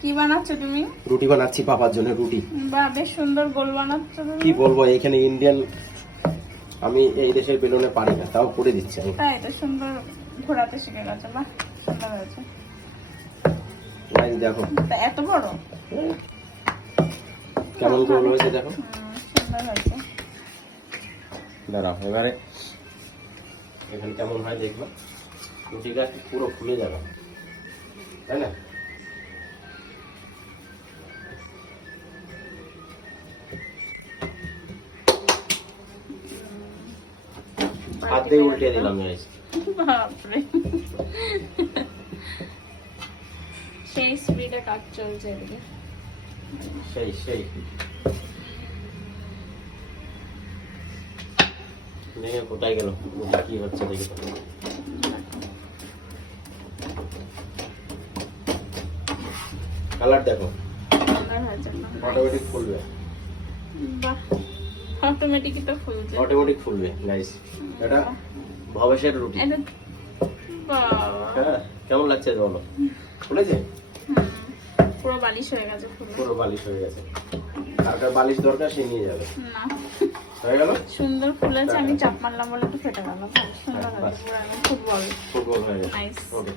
কি বানাচ্ছ তুমি? রুটি বানাচ্ছি পাপার জন্য রুটি। বা বেশ সুন্দর গোল বানাচ্ছ তুমি। কি বলব এখানে ইন্ডিয়ান আমি এই দেশের বেলুনে পারি না তাও করে দিচ্ছি আমি। তাই তো সুন্দর ঘোরাতে শিখে গেছে বাহ সুন্দর হয়েছে। Guys, দেখো। এত বড়? কেমন গোল হয়েছে দেখো। সুন্দর হয়েছে। দাঁড়াও এবারে এখানে কেমন হয় দেখব। রুটিটা পুরো ফুলে যাবে তাই না? হাত উল্টে দিলাম guys। বাপরে। সেই স্পিডে কাজ চলছে এদিকে। সেই সেই। দেখে কোথায় গেল? কি হচ্ছে দেখি। কালার দেখো। অটোমেটিক ফুলবে বাহ। অটোমেটিকই তো ফুলছে অটোমেটিক ফুলবে গাইস এটা ভবেশের রুটি। এটা হ্যাঁ কেমন লাগছে বলো? ফুলেছে? পুরো বালিশ হয়ে গেছে ফুলে। পুরো বালিশ হয়ে গেছে। কার বালিশ দরকার সে নিয়ে যাবে। না। হয়ে গেল? সুন্দর ফুলেছে আমি চাপ মারলাম বলে একটু ফেটে গেল। সুন্দর হয়েছে পুরো ফুটবল। ফুটবল হয়ে গেছে। Nice okay